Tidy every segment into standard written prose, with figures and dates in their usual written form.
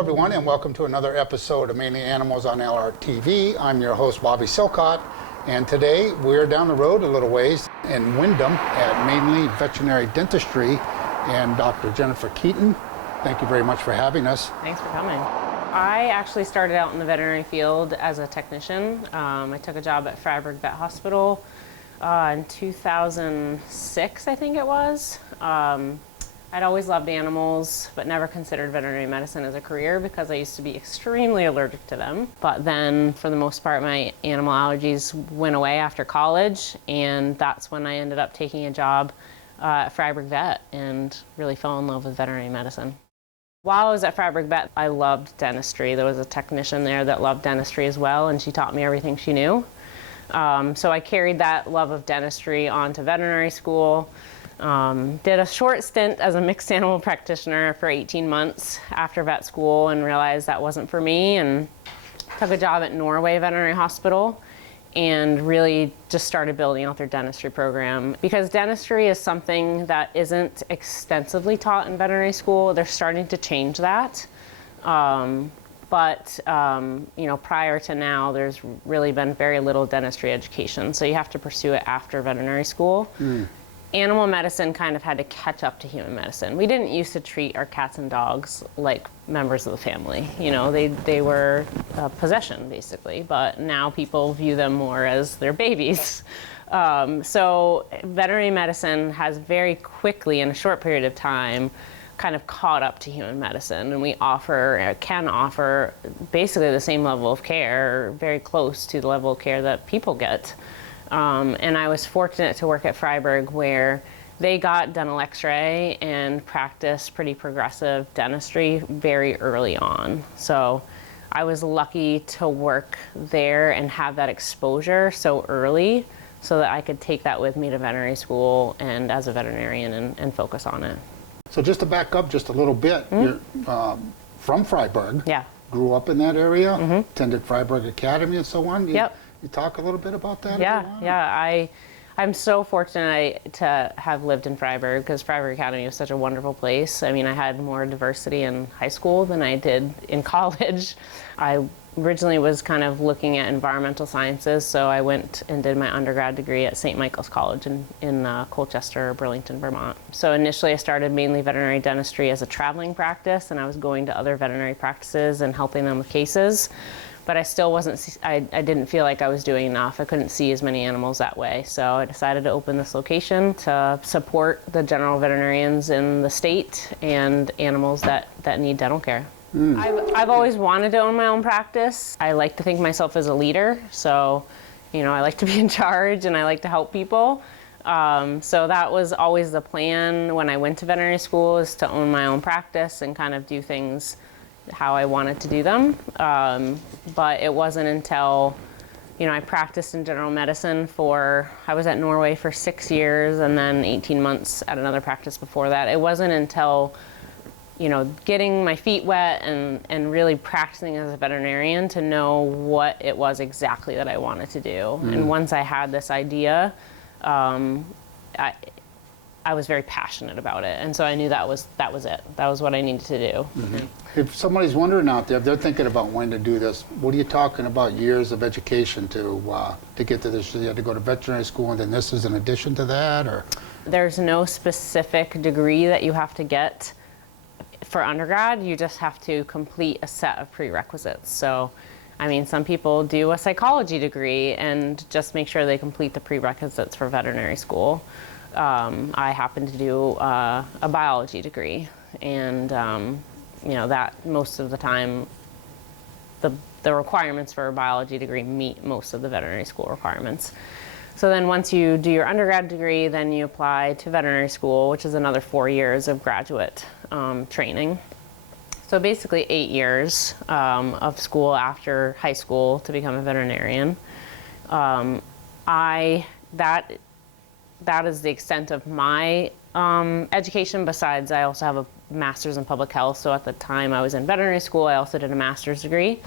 everyone, and welcome to another episode of Mainly Animals on LRTV. I'm your host, Bobby Silcott, and today we're down the road a little ways in Windham at Maine-ly Veterinary Dentistry, and Dr. Jennifer Keaton. Thank you very much for having us. Thanks for coming. I actually started out in the veterinary field as a technician. I took a job at Freiburg Vet Hospital in 2006, I think it was. I'd always loved animals, but never considered veterinary medicine as a career because I used to be extremely allergic to them. But then, for the most part, my animal allergies went away after college, and that's when I ended up taking a job at Freiburg Vet and really fell in love with veterinary medicine. While I was at Freiburg Vet, I loved dentistry. There was a technician there that loved dentistry as well, and she taught me everything she knew. So I carried that love of dentistry on to veterinary school. Did a short stint as a mixed animal practitioner for 18 months after vet school and realized that wasn't for me, and took a job at Norway Veterinary Hospital and really just started building out their dentistry program. Because dentistry is something that isn't extensively taught in veterinary school. They're starting to change that. But prior to now, there's really been very little dentistry education. So you have to pursue it after veterinary school. Animal medicine kind of had to catch up to human medicine. We didn't used to treat our cats and dogs like members of the family. You know, they were a possession, basically, but now people view them more as their babies. So veterinary medicine has very quickly, in a short period of time, kind of caught up to human medicine, and we can offer basically the same level of care, very close to the level of care that people get. And I was fortunate to work at Freiburg, where they got dental x-ray and practiced pretty progressive dentistry very early on. So I was lucky to work there and have that exposure so early so that I could take that with me to veterinary school and as a veterinarian and focus on it. So just to back up just a little bit, you're from Freiburg. Yeah. Grew up in that area, attended Freiburg Academy and so on. Yep. You talk a little bit about that? Yeah. I'm so fortunate to have lived in Freiburg, because Freiburg Academy was such a wonderful place. I mean, I had more diversity in high school than I did in college. I originally was kind of looking at environmental sciences, so I went and did my undergrad degree at St. Michael's College in Colchester, Burlington, Vermont. So initially I started mainly veterinary dentistry as a traveling practice, and I was going to other veterinary practices and helping them with cases. But I still I didn't feel like I was doing enough. I couldn't see as many animals that way. So I decided to open this location to support the general veterinarians in the state and animals that need dental care. I've always wanted to own my own practice. I like to think of myself as a leader. So, I like to be in charge and I like to help people. So that was always the plan when I went to veterinary school, is to own my own practice and kind of do things how I wanted to do them. But it wasn't until, I practiced in general medicine I was at Norway for 6 years and then 18 months at another practice before that. It wasn't until, getting my feet wet and really practicing as a veterinarian to know what it was exactly that I wanted to do. And once I had this idea, I was very passionate about it, and so I knew that was it. That was what I needed to do. If somebody's wondering out there, if they're thinking about when to do this, what are you talking about years of education to get to this? You had to go to veterinary school, and then this is in addition to that, or? There's no specific degree that you have to get for undergrad. You just have to complete a set of prerequisites. So, some people do a psychology degree and just make sure they complete the prerequisites for veterinary school. I happen to do a biology degree, and that most of the time the requirements for a biology degree meet most of the veterinary school requirements. So then once you do your undergrad degree, then you apply to veterinary school, which is another 4 years of graduate training. So basically 8 years of school after high school to become a veterinarian. That is the extent of my education. Besides, I also have a master's in public health. So at the time I was in veterinary school, I also did a master's degree.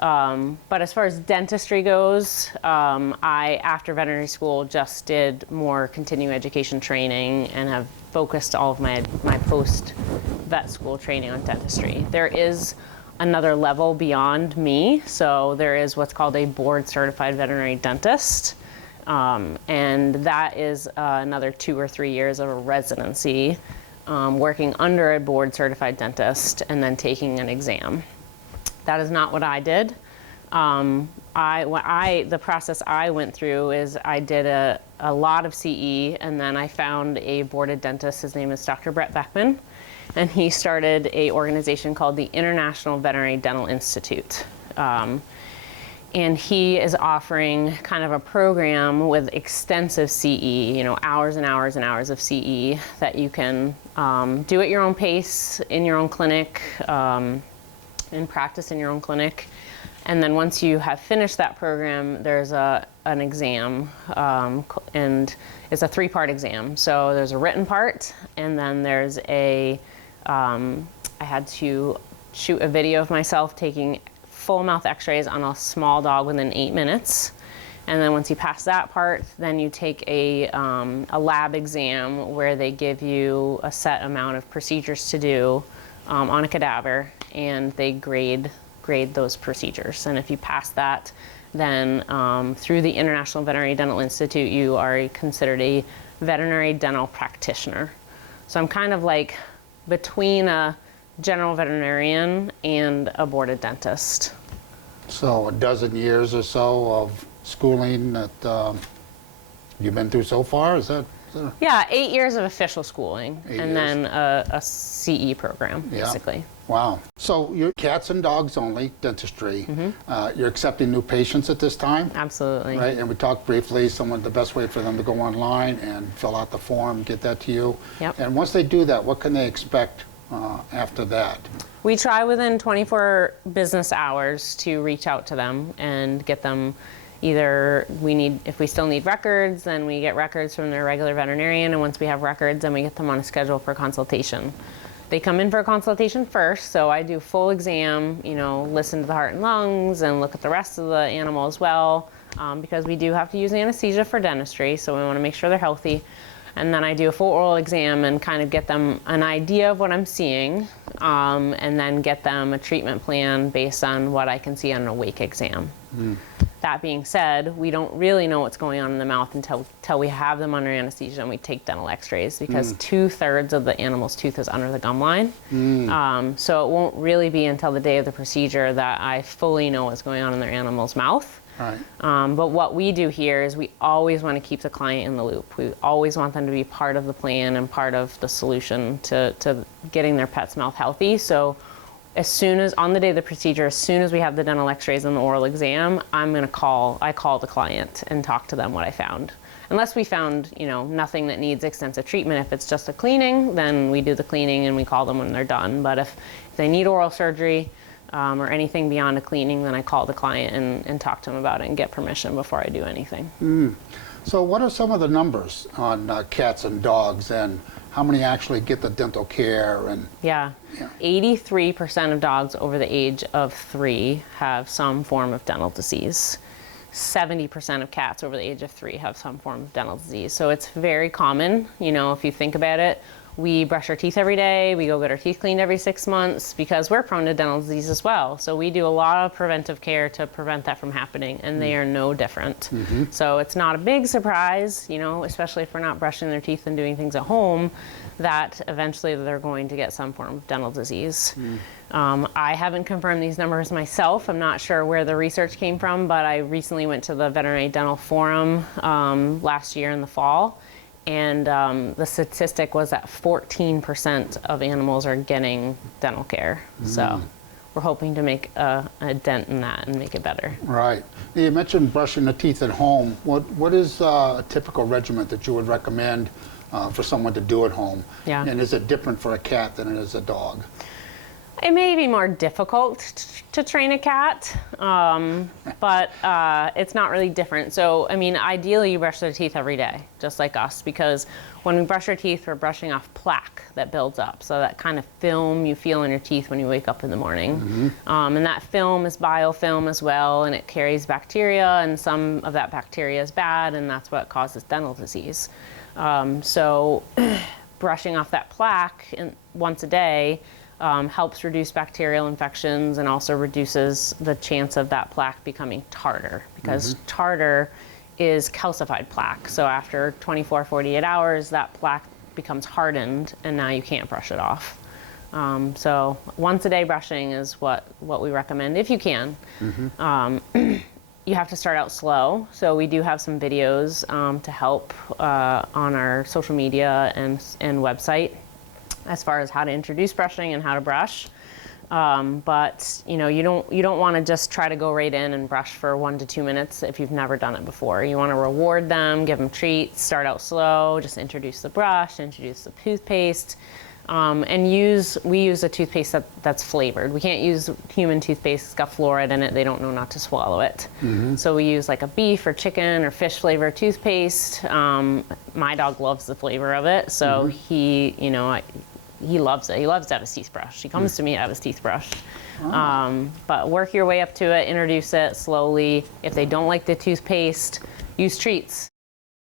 But as far as dentistry goes, I, after veterinary school, just did more continuing education training and have focused all of my post-vet school training on dentistry. There is another level beyond me. So there is what's called a board certified veterinary dentist. And that is another 2 or 3 years of a residency, working under a board certified dentist and then taking an exam. That is not what I did. The process I went through is I did a lot of CE, and then I found a boarded dentist. His name is Dr. Brett Beckman, and he started a organization called the International Veterinary Dental Institute. And he is offering kind of a program with extensive CE, hours and hours and hours of CE that you can do at your own pace in your own clinic, and practice in your own clinic. And then once you have finished that program, there's an exam, and it's a 3-part exam. So there's a written part, and then there's I had to shoot a video of myself taking full mouth x-rays on a small dog within 8 minutes. And then once you pass that part, then you take a lab exam where they give you a set amount of procedures to do on a cadaver, and they grade those procedures. And if you pass that, then through the International Veterinary Dental Institute, you are considered a veterinary dental practitioner. So I'm kind of like between a general veterinarian and a boarded dentist. So a dozen years or so of schooling that you've been through so far, is that? Yeah, 8 years of official schooling, and then a CE program, basically. Wow. So you're cats and dogs only, dentistry. You're accepting new patients at this time? Absolutely. Right, and we talked briefly, the best way for them to go online and fill out the form, get that to you. Yep. And once they do that, what can they expect after that? We try within 24 business hours to reach out to them and get them either if we still need records, then we get records from their regular veterinarian, and once we have records, then we get them on a schedule for consultation. They come in for a consultation first, so I do full exam, listen to the heart and lungs and look at the rest of the animal as well, because we do have to use anesthesia for dentistry, so we want to make sure they're healthy. And then I do a full oral exam and kind of get them an idea of what I'm seeing, and then get them a treatment plan based on what I can see on an awake exam. That being said, we don't really know what's going on in the mouth until we have them under anesthesia and we take dental x-rays, because 2/3 of the animal's tooth is under the gum line. So it won't really be until the day of the procedure that I fully know what's going on in their animal's mouth. Right. But what we do here is we always want to keep the client in the loop. We always want them to be part of the plan and part of the solution to getting their pet's mouth healthy. So as soon as, on the day of the procedure, as soon as we have the dental x-rays and the oral exam, I call the client and talk to them what I found. Unless we found, nothing that needs extensive treatment. If it's just a cleaning, then we do the cleaning and we call them when they're done. But if they need oral surgery, or anything beyond a cleaning, then I call the client and talk to them about it and get permission before I do anything. So what are some of the numbers on cats and dogs, and how many actually get the dental care? And 83% of dogs over the age of 3 have some form of dental disease. 70% of cats over the age of 3 have some form of dental disease. So it's very common, if you think about it. We brush our teeth every day, we go get our teeth cleaned every 6 months, because we're prone to dental disease as well. So we do a lot of preventive care to prevent that from happening, and they are no different. So it's not a big surprise, especially if we're not brushing their teeth and doing things at home, that eventually they're going to get some form of dental disease. I haven't confirmed these numbers myself. I'm not sure where the research came from, but I recently went to the Veterinary Dental Forum last year in the fall. And the statistic was that 14% of animals are getting dental care. So we're hoping to make a dent in that and make it better. Right. You mentioned brushing the teeth at home. What is a typical regimen that you would recommend for someone to do at home? Yeah. And is it different for a cat than it is a dog? It may be more difficult to train a cat, but it's not really different. So, ideally you brush their teeth every day, just like us, because when we brush our teeth, we're brushing off plaque that builds up. So that kind of film you feel in your teeth when you wake up in the morning. And that film is biofilm as well, and it carries bacteria, and some of that bacteria is bad, and that's what causes dental disease. So brushing off that plaque once a day helps reduce bacterial infections and also reduces the chance of that plaque becoming tartar, because tartar is calcified plaque. So after 24, 48 hours, that plaque becomes hardened and now you can't brush it off. So once a day brushing is what we recommend if you can. You have to start out slow. So we do have some videos to help on our social media and website as far as how to introduce brushing and how to brush. But you don't want to just try to go right in and brush for 1 to 2 minutes if you've never done it before. You want to reward them, give them treats, start out slow, just introduce the brush, introduce the toothpaste, and we use a toothpaste that's flavored. We can't use human toothpaste. It's got fluoride in it. They don't know not to swallow it. So we use like a beef or chicken or fish flavored toothpaste. My dog loves the flavor of it, so he loves it. He loves to have his teeth brushed. He comes to me to have his teeth brushed. But work your way up to it, introduce it slowly. If they don't like the toothpaste, use treats.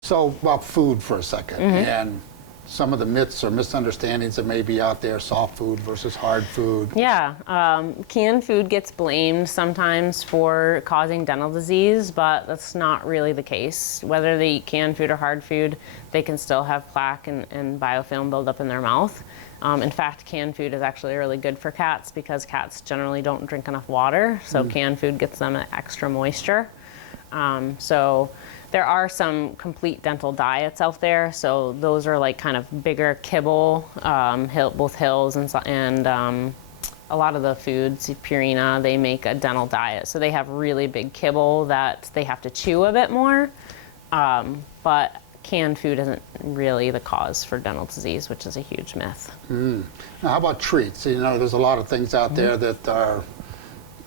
So about food for a second, and some of the myths or misunderstandings that may be out there, soft food versus hard food. Yeah, canned food gets blamed sometimes for causing dental disease, but that's not really the case. Whether they eat canned food or hard food, they can still have plaque and biofilm build up in their mouth. In fact, canned food is actually really good for cats because cats generally don't drink enough water, so canned food gets them extra moisture. So there are some complete dental diets out there. So those are like kind of bigger kibble, both Hills and a lot of the foods, Purina, they make a dental diet. So they have really big kibble that they have to chew a bit more. But canned food isn't really the cause for dental disease, which is a huge myth. Now, how about treats? There's a lot of things out there that are,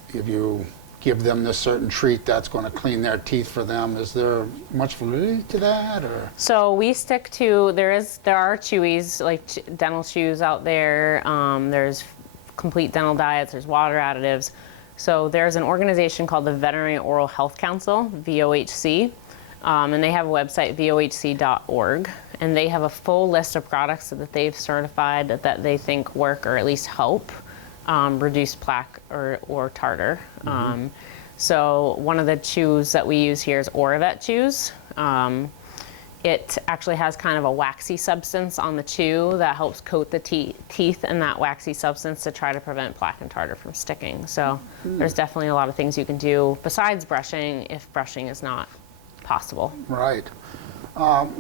if you give them this certain treat, that's going to clean their teeth for them. Is there much validity to that, or? So we stick to, there are chewies, like dental chews out there. There's complete dental diets, there's water additives. So there's an organization called the Veterinary Oral Health Council, VOHC, and they have a website, vohc.org, and they have a full list of products that they've certified that they think work or at least help reduce plaque or tartar. So one of the chews that we use here is Oravet chews. It actually has kind of a waxy substance on the chew that helps coat the teeth in that waxy substance to try to prevent plaque and tartar from sticking. So there's definitely a lot of things you can do besides brushing if brushing is not possible. Right.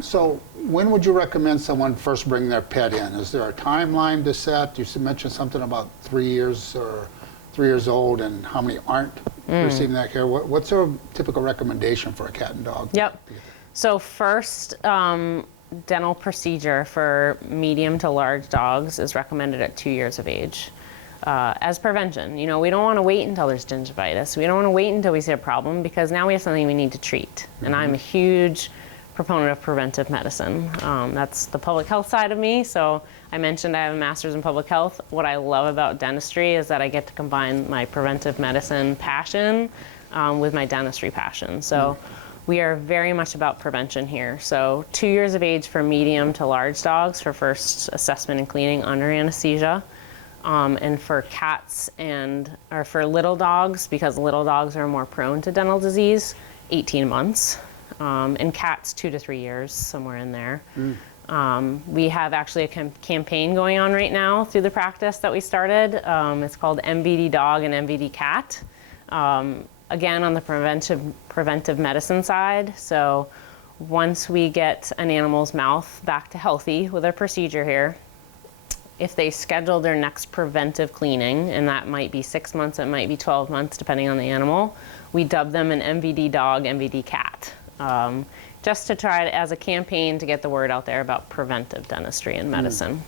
So when would you recommend someone first bring their pet in? Is there a timeline to set? You mentioned something about 3 years or 3 years old, and how many aren't receiving that care? What's a typical recommendation for a cat and dog? Yep. So first dental procedure for medium to large dogs is recommended at 2 years of age. As prevention. We don't want to wait until there's gingivitis. We don't want to wait until we see a problem, because now we have something we need to treat. And I'm a huge proponent of preventive medicine. That's the public health side of me. So I mentioned I have a master's in public health. What I love about dentistry is that I get to combine my preventive medicine passion with my dentistry passion. So we are very much about prevention here. So 2 years of age for medium to large dogs for first assessment and cleaning under anesthesia. And for cats or for little dogs, because little dogs are more prone to dental disease, 18 months. And cats, 2 to 3 years, somewhere in there. We have actually a campaign going on right now through the practice that we started. It's called MVD Dog and MVD Cat. Again, on the preventive medicine side. So once we get an animal's mouth back to healthy with a procedure here, if they schedule their next preventive cleaning, and that might be 6 months, it might be 12 months, depending on the animal, we dub them an MVD dog, MVD cat, just to try as a campaign to get the word out there about preventive dentistry and medicine.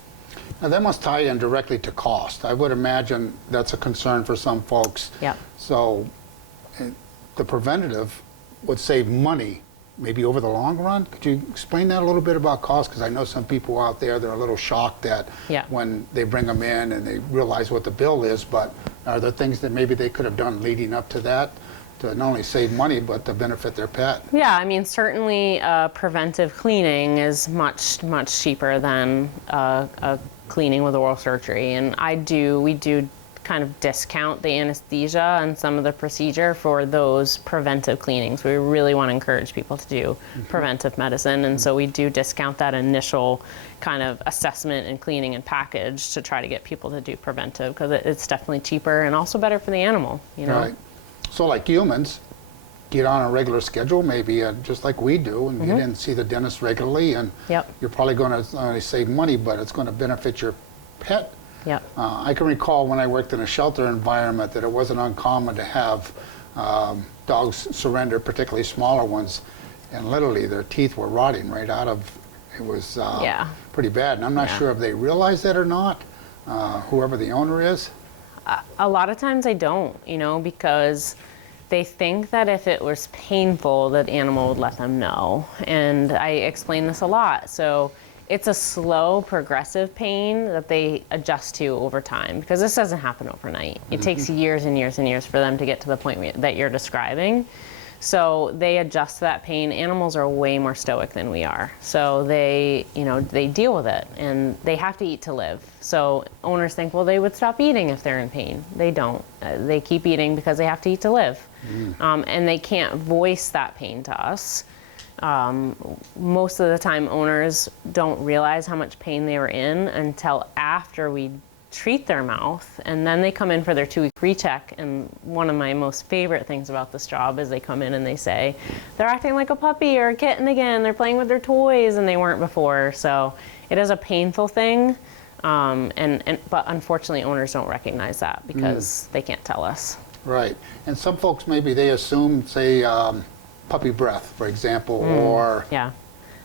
Now that must tie in directly to cost. I would imagine that's a concern for some folks. Yep. So the preventative would save money maybe over the long run. Could you explain that a little bit about cost? Because I know some people out there, they're a little shocked that when they bring them in and they realize what the bill is, but are there things that maybe they could have done leading up to that to not only save money, but to benefit their pet? Yeah, I mean, certainly preventive cleaning is much, much cheaper than a cleaning with oral surgery. And we do kind of discount the anesthesia and some of the procedure for those preventive cleanings. We really want to encourage people to do preventive medicine, and so we do discount that initial kind of assessment and cleaning and package to try to get people to do preventive, because it's definitely cheaper and also better for the animal, you know? Right. So like humans, get on a regular schedule, maybe just like we do, and get in and see the dentist regularly, and you're probably going to not only save money, but it's going to benefit your pet. Yep. I can recall when I worked in a shelter environment that it wasn't uncommon to have dogs surrender, particularly smaller ones, and literally their teeth were rotting right out of, it was pretty bad. And I'm not sure if they realize that or not, whoever the owner is. A lot of times they don't, you know, because they think that if it was painful, that animal would let them know. And I explain this a lot. So it's a slow, progressive pain that they adjust to over time, because this doesn't happen overnight. It takes years and years and years for them to get to the point that you're describing. So they adjust to that pain. Animals are way more stoic than we are. So they, you know, they deal with it, and they have to eat to live. So owners think, well, they would stop eating if they're in pain. They don't. They keep eating because they have to eat to live. And they can't voice that pain to us. Most of the time owners don't realize how much pain they were in until after we treat their mouth, and then they come in for their 2-week recheck. And one of my most favorite things about this job is they come in and they say they're acting like a puppy or a kitten again, they're playing with their toys and they weren't before. So it is a painful thing, but unfortunately owners don't recognize that because they can't tell us. Right. And some folks, maybe they assume, say, puppy breath, for example, or... Yeah.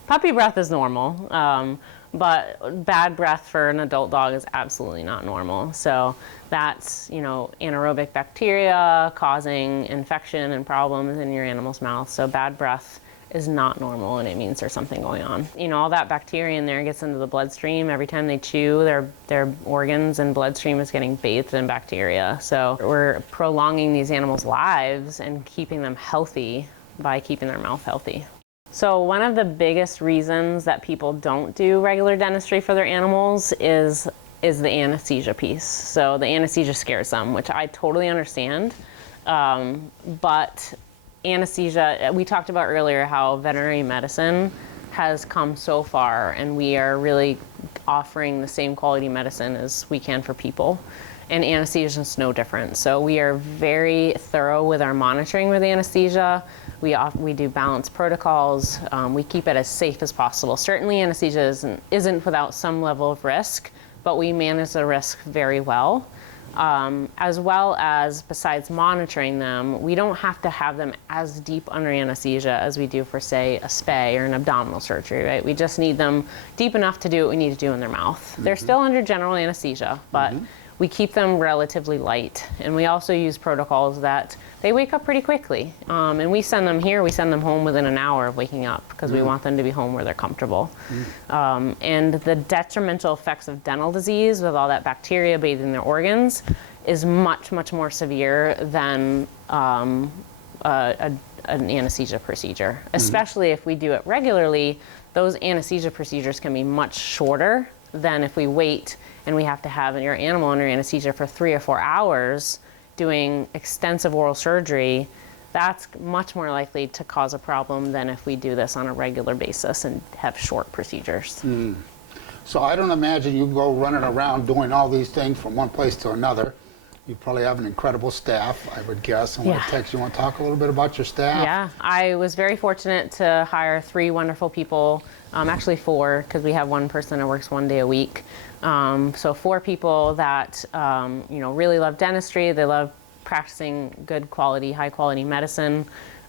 Puppy breath is normal, but bad breath for an adult dog is absolutely not normal. So that's, you know, anaerobic bacteria causing infection and problems in your animal's mouth. So bad breath is not normal, and it means there's something going on. You know, all that bacteria in there gets into the bloodstream. Every time they chew, their organs and bloodstream is getting bathed in bacteria. So we're prolonging these animals' lives and keeping them healthy by keeping their mouth healthy. So one of the biggest reasons that people don't do regular dentistry for their animals is the anesthesia piece. So the anesthesia scares them, which I totally understand. But anesthesia, we talked about earlier how veterinary medicine has come so far, and we are really offering the same quality medicine as we can for people. And anesthesia is no different. So we are very thorough with our monitoring with anesthesia. We do balanced protocols. We keep it as safe as possible. Certainly anesthesia isn't without some level of risk, but we manage the risk very well. As well as, besides monitoring them, we don't have to have them as deep under anesthesia as we do for, say, a spay or an abdominal surgery, right? We just need them deep enough to do what we need to do in their mouth. They're still under general anesthesia, but we keep them relatively light. And we also use protocols that they wake up pretty quickly. And we send them home within an hour of waking up, because we want them to be home where they're comfortable. And the detrimental effects of dental disease with all that bacteria bathing their organs is much, much more severe than an anesthesia procedure. Especially if we do it regularly, those anesthesia procedures can be much shorter than if we wait and we have to have your animal under anesthesia for 3 or 4 hours doing extensive oral surgery. That's much more likely to cause a problem than if we do this on a regular basis and have short procedures. So I don't imagine you go running around doing all these things from one place to another. You probably have an incredible staff, I would guess. And you want to talk a little bit about your staff? Yeah, I was very fortunate to hire 3 wonderful people, actually 4, because we have one person that works 1 day a week. So 4 people that really love dentistry. They love practicing good quality, high quality medicine.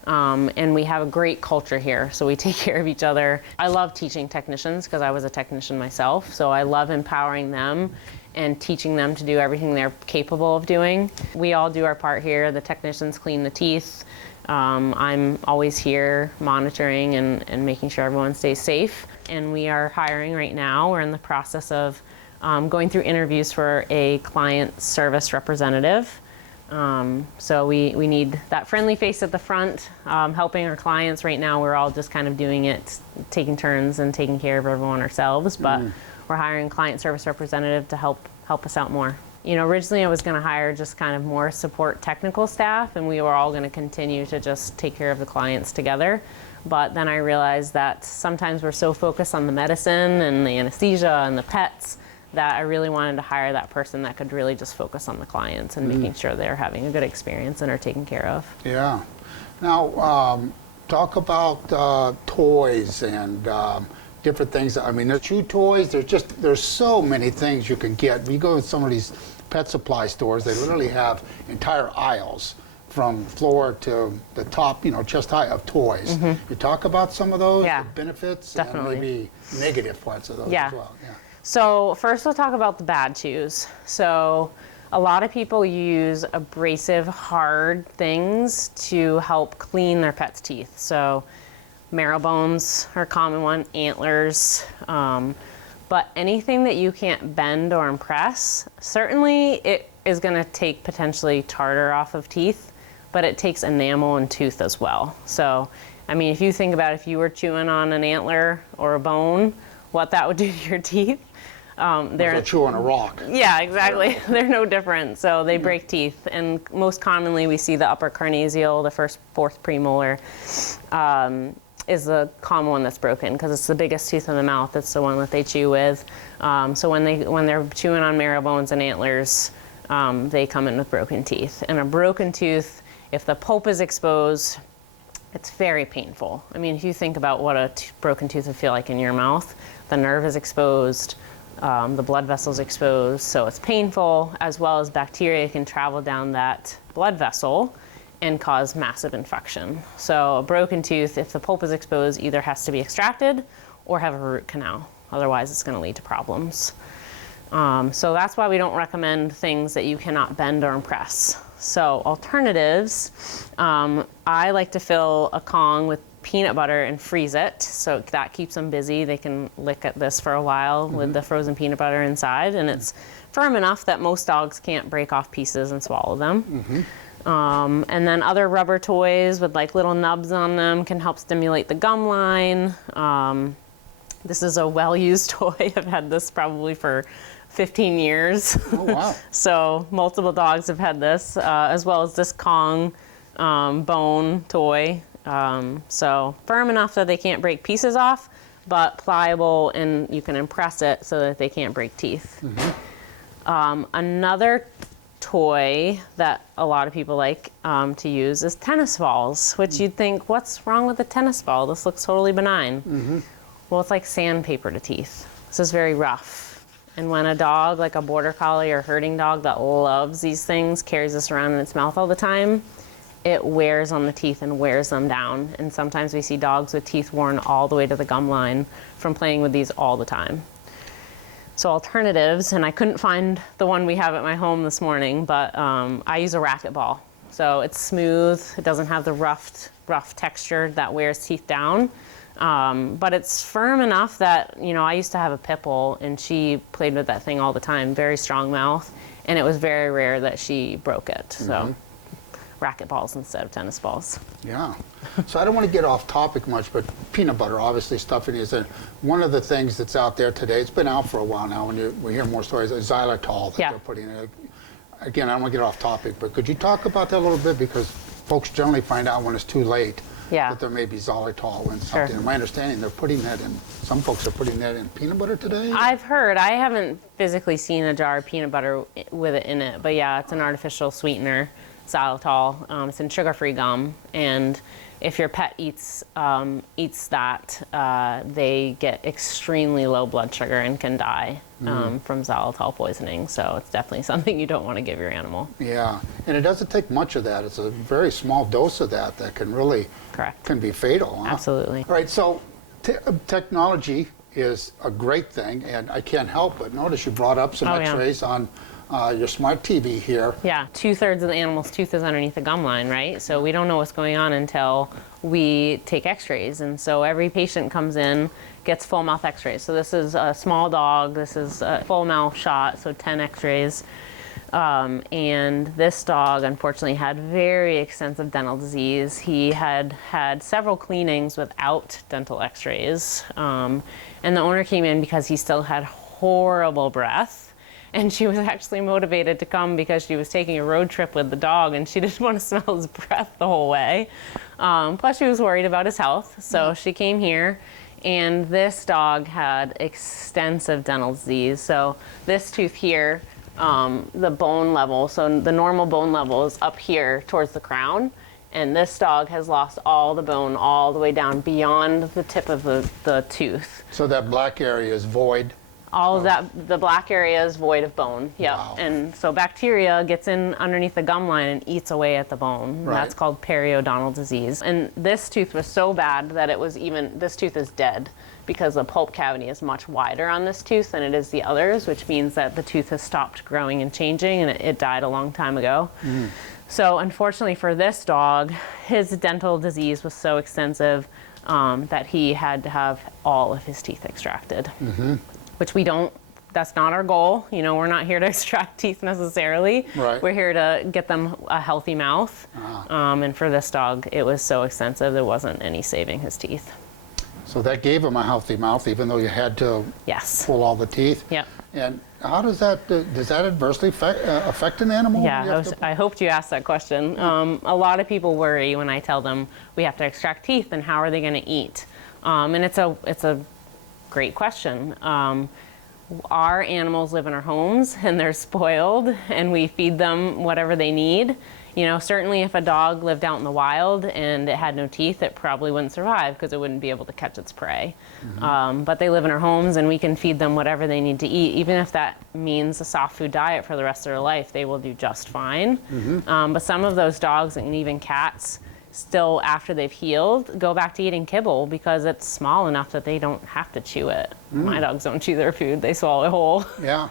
And we have a great culture here, so we take care of each other. I love teaching technicians because I was a technician myself, so I love empowering them and teaching them to do everything they're capable of doing. We all do our part here. The technicians clean the teeth. I'm always here monitoring and making sure everyone stays safe. And we are hiring right now. We're in the process of going through interviews for a client service representative. So we need that friendly face at the front, helping our clients. Right now we're all just kind of doing it, taking turns and taking care of everyone ourselves, but we're hiring a client service representative to help us out more. You know, originally I was going to hire just kind of more support technical staff, and we were all going to continue to just take care of the clients together. But then I realized that sometimes we're so focused on the medicine and the anesthesia and the pets that I really wanted to hire that person that could really just focus on the clients and making sure they're having a good experience and are taken care of. Yeah. Now, talk about toys and different things. I mean, there's chew toys. There's so many things you can get. When you go to some of these pet supply stores, they literally have entire aisles from floor to the top, you know, chest high of toys. You talk about some of those, Yeah, the benefits, definitely. and maybe negative parts of those Yeah. as well. Yeah. So first we'll talk about the bad chews. So a lot of people use abrasive, hard things to help clean their pet's teeth. So marrow bones are a common one, antlers, but anything that you can't bend or impress, certainly it is going to take potentially tartar off of teeth, but it takes enamel and tooth as well. So, I mean, if you think about if you were chewing on an antler or a bone, what that would do to your teeth. They're chewing a rock. Yeah, exactly. They're no different. So they break teeth, and most commonly we see the upper carnassial, the fourth premolar, is the common one that's broken because it's the biggest tooth in the mouth. It's the one that they chew with. So when they're chewing on marrow bones and antlers, they come in with broken teeth. And a broken tooth, if the pulp is exposed, it's very painful. I mean, if you think about what a broken tooth would feel like in your mouth, the nerve is exposed, the blood vessel's exposed, so it's painful, as well as bacteria can travel down that blood vessel and cause massive infection. So a broken tooth, if the pulp is exposed, either has to be extracted or have a root canal. Otherwise, it's going to lead to problems. So that's why we don't recommend things that you cannot bend or impress. So alternatives, I like to fill a Kong with peanut butter and freeze it. So that keeps them busy. They can lick at this for a while with the frozen peanut butter inside. And it's firm enough that most dogs can't break off pieces and swallow them. And then other rubber toys with like little nubs on them can help stimulate the gum line. This is a well-used toy. I've had this probably for 15 years. Oh, wow. So multiple dogs have had this, as well as this Kong bone toy. So firm enough that they can't break pieces off, but pliable and you can impress it so that they can't break teeth. Another toy that a lot of people like to use is tennis balls, which you'd think, what's wrong with a tennis ball? This looks totally benign. Well, it's like sandpaper to teeth. This is very rough. And when a dog, like a border collie or herding dog that loves these things, carries this around in its mouth all the time, it wears on the teeth and wears them down. And sometimes we see dogs with teeth worn all the way to the gum line from playing with these all the time. So alternatives, and I couldn't find the one we have at my home this morning, but I use a racquetball. So it's smooth, it doesn't have the rough texture that wears teeth down. But it's firm enough that, you know, I used to have a pit bull and she played with that thing all the time, very strong mouth, and it was very rare that she broke it. So racket balls instead of tennis balls. Yeah. So I don't want to get off topic much, but peanut butter, obviously stuffing is one of the things that's out there today. It's been out for a while now, and we hear more stories of xylitol that they're putting in. Again, I don't want to get off topic, but could you talk about that a little bit? Because folks generally find out when it's too late that there may be xylitol in something. In my understanding, they're putting that in, some folks are putting that in peanut butter today? I've heard. I haven't physically seen a jar of peanut butter with it in it, but yeah, it's an artificial sweetener, xylitol. It's in sugar-free gum, and if your pet eats that, they get extremely low blood sugar and can die from xylitol poisoning. So it's definitely something you don't want to give your animal. Yeah, and it doesn't take much of that. It's a very small dose of that can really can be fatal. Huh? Absolutely. All right, so technology is a great thing, and I can't help but notice you brought up some x-rays on your smart TV here. Yeah, 2/3 of the animal's tooth is underneath the gum line, right? So we don't know what's going on until we take x-rays. And so every patient comes in, gets full mouth x-rays. So this is a small dog, this is a full mouth shot, so 10 x-rays. And this dog, unfortunately, had very extensive dental disease. He had had several cleanings without dental x-rays. And the owner came in because he still had horrible breath. And she was actually motivated to come because she was taking a road trip with the dog and she didn't want to smell his breath the whole way. Plus she was worried about his health. So she came here, and this dog had extensive dental disease. So this tooth here, the bone level, so the normal bone level is up here towards the crown. And this dog has lost all the bone all the way down beyond the tip of the tooth. So that black area is void? All of that, the black area is void of bone. Yep. Wow. And so bacteria gets in underneath the gum line and eats away at the bone. Right. That's called periodontal disease. And this tooth was so bad that this tooth is dead because the pulp cavity is much wider on this tooth than it is the others, which means that the tooth has stopped growing and changing, and it died a long time ago. So unfortunately for this dog, his dental disease was so extensive that he had to have all of his teeth extracted. Which we don't, that's not our goal. You know, we're not here to extract teeth necessarily. Right. We're here to get them a healthy mouth. And for this dog, it was so extensive, there wasn't any saving his teeth. So that gave him a healthy mouth, even though you had to Yes. pull all the teeth? Yep. And how does that adversely affect an animal? Yeah, I hoped you asked that question. A lot of people worry when I tell them we have to extract teeth, and how are they going to eat? And it's a great question. Our animals live in our homes and they're spoiled, and we feed them whatever they need. You know, certainly if a dog lived out in the wild and it had no teeth, it probably wouldn't survive because it wouldn't be able to catch its prey. But they live in our homes and we can feed them whatever they need to eat. Even if that means a soft food diet for the rest of their life, they will do just fine. But some of those dogs, and even cats, still after they've healed, go back to eating kibble because it's small enough that they don't have to chew it. My dogs don't chew their food, they swallow it whole. Yeah,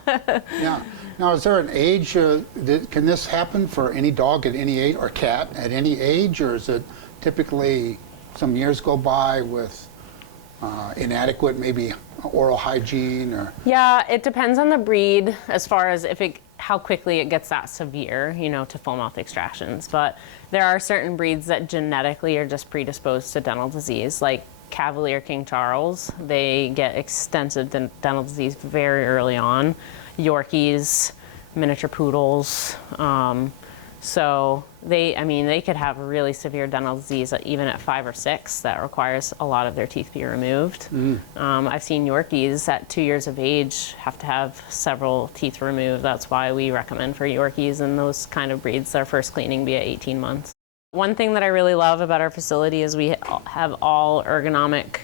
yeah. Now, is there an age, can this happen for any dog at any age, or cat at any age, or is it typically some years go by with inadequate maybe oral hygiene? Or Yeah, it depends on the breed as far as how quickly it gets that severe, you know, to full mouth extractions. But there are certain breeds that genetically are just predisposed to dental disease, like Cavalier King Charles. They get extensive dental disease very early on. Yorkies, miniature poodles. So they could have really severe dental disease even at 5 or 6 that requires a lot of their teeth be removed. I've seen Yorkies at 2 years of age have to have several teeth removed. That's why we recommend for Yorkies and those kind of breeds their first cleaning be at 18 months. One thing that I really love about our facility is we have all ergonomic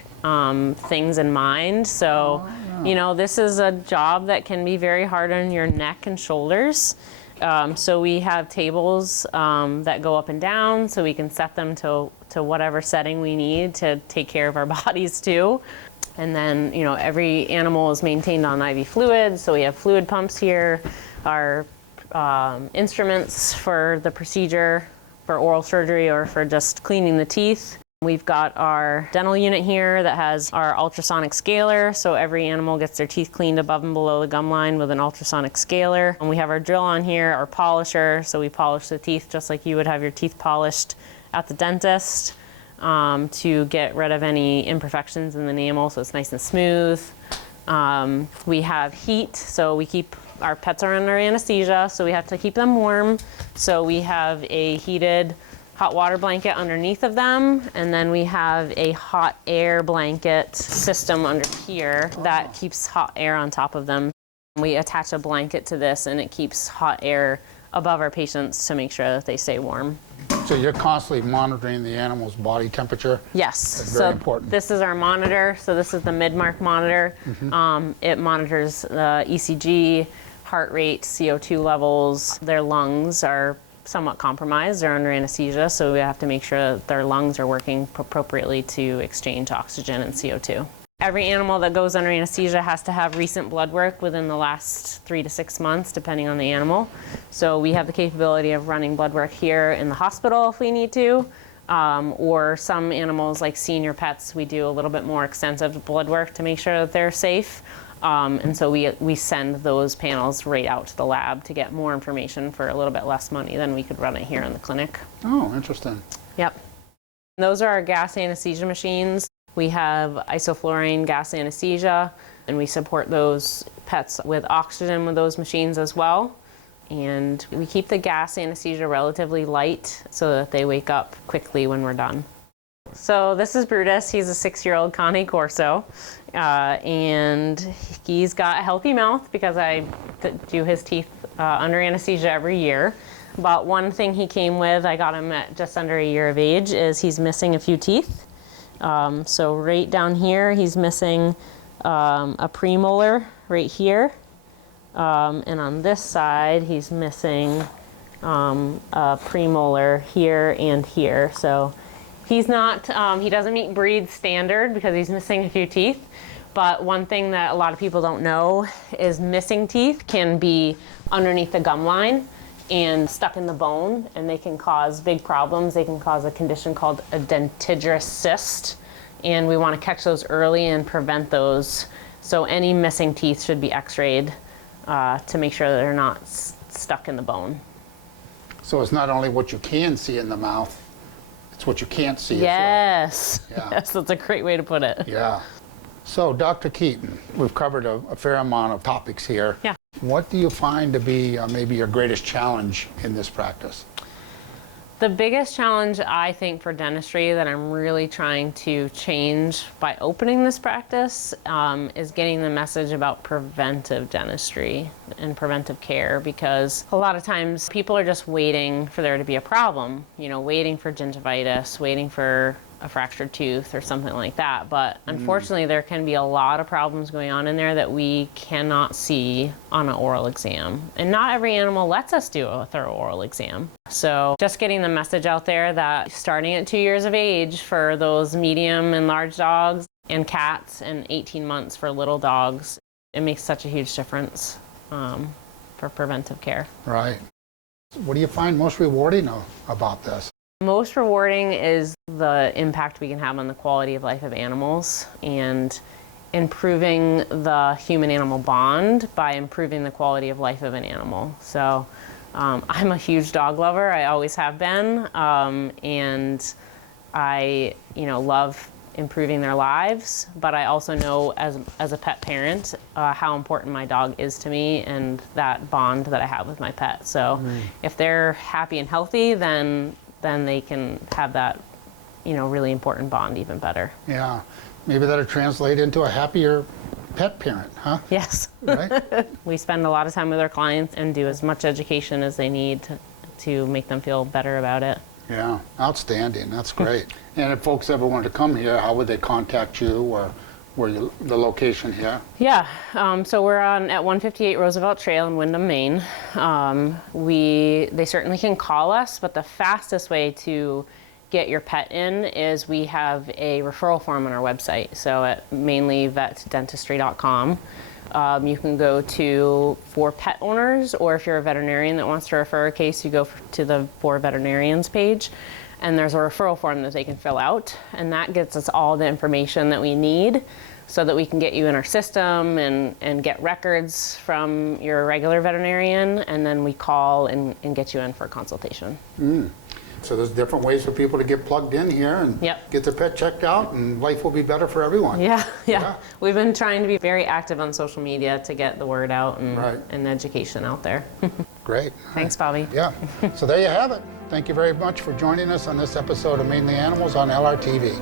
things in mind. So, you know, this is a job that can be very hard on your neck and shoulders. So we have tables that go up and down, so we can set them to whatever setting we need to take care of our bodies too. And then, you know, every animal is maintained on IV fluids, so we have fluid pumps here. Our instruments for the procedure, for oral surgery or for just cleaning the teeth. We've got our dental unit here that has our ultrasonic scaler, so every animal gets their teeth cleaned above and below the gum line with an ultrasonic scaler. And we have our drill on here, our polisher, so we polish the teeth just like you would have your teeth polished at the dentist to get rid of any imperfections in the enamel so it's nice and smooth. We have heat, so our pets are under anesthesia, so we have to keep them warm. So we have a heated hot water blanket underneath of them, and then we have a hot air blanket system under here that keeps hot air on top of them. We attach a blanket to this and it keeps hot air above our patients to make sure that they stay warm. So you're constantly monitoring the animal's body temperature? Yes. That's very important. This is our monitor. So this is the mid-mark monitor. It monitors the ECG, heart rate, CO2 levels. Their lungs are somewhat compromised. They're under anesthesia, so we have to make sure that their lungs are working appropriately to exchange oxygen and CO2. Every animal that goes under anesthesia has to have recent blood work within the last 3 to 6 months, depending on the animal. So we have the capability of running blood work here in the hospital if we need to, or some animals like senior pets, we do a little bit more extensive blood work to make sure that they're safe. And so we send those panels right out to the lab to get more information for a little bit less money than we could run it here in the clinic. Oh, interesting. Yep. Those are our gas anesthesia machines. We have isoflurane gas anesthesia, and we support those pets with oxygen with those machines as well. And we keep the gas anesthesia relatively light so that they wake up quickly when we're done. So this is Brutus. He's a 6-year-old Cane Corso, and he's got a healthy mouth because I do his teeth under anesthesia every year. But one thing he came with, I got him at just under a year of age, is he's missing a few teeth. So right down here, he's missing a premolar right here. And on this side, he's missing a premolar here and here. So he's not, he doesn't meet breed standard because he's missing a few teeth. But one thing that a lot of people don't know is missing teeth can be underneath the gum line and stuck in the bone, and they can cause big problems. They can cause a condition called a dentigerous cyst, and we want to catch those early and prevent those. So any missing teeth should be x-rayed to make sure that they're not stuck in the bone. So it's not only what you can see in the mouth, it's what you can't see Yes. as well. Yeah. Yes, that's a great way to put it. Yeah. So, Dr. Keaton, we've covered a fair amount of topics here. Yeah. What do you find to be maybe your greatest challenge in this practice? The biggest challenge, I think, for dentistry that I'm really trying to change by opening this practice is getting the message about preventive dentistry and preventive care, because a lot of times people are just waiting for there to be a problem, you know, waiting for gingivitis, waiting for a fractured tooth or something like that. But unfortunately, there can be a lot of problems going on in there that we cannot see on an oral exam. And not every animal lets us do a thorough oral exam. So just getting the message out there that starting at 2 years of age for those medium and large dogs and cats, and 18 months for little dogs, it makes such a huge difference for preventive care. Right. What do you find most rewarding about this? Most rewarding is the impact we can have on the quality of life of animals and improving the human-animal bond by improving the quality of life of an animal. So I'm a huge dog lover. I always have been, and I, love improving their lives. But I also know, as a pet parent, how important my dog is to me and that bond that I have with my pet. So if they're happy and healthy, then they can have that, really important bond even better. Yeah, maybe that'll translate into a happier pet parent, huh? Yes. Right? We spend a lot of time with our clients and do as much education as they need to make them feel better about it. Yeah, outstanding. That's great. And if folks ever wanted to come here, how would they contact you, or the location here? Yeah, so we're at 158 Roosevelt Trail in Windham, Maine. They certainly can call us, but the fastest way to get your pet in is we have a referral form on our website. So at mainelyvetdentistry.com, you can go for pet owners, or if you're a veterinarian that wants to refer a case, you go to the For Veterinarians page. And there's a referral form that they can fill out, and that gets us all the information that we need so that we can get you in our system and get records from your regular veterinarian, and then we call and get you in for a consultation. So there's different ways for people to get plugged in here and get their pet checked out, and life will be better for everyone. Yeah. We've been trying to be very active on social media to get the word out and education out there. Great. Thanks, Bobby. Yeah. So there you have it. Thank you very much for joining us on this episode of Mainly Animals on LRTV.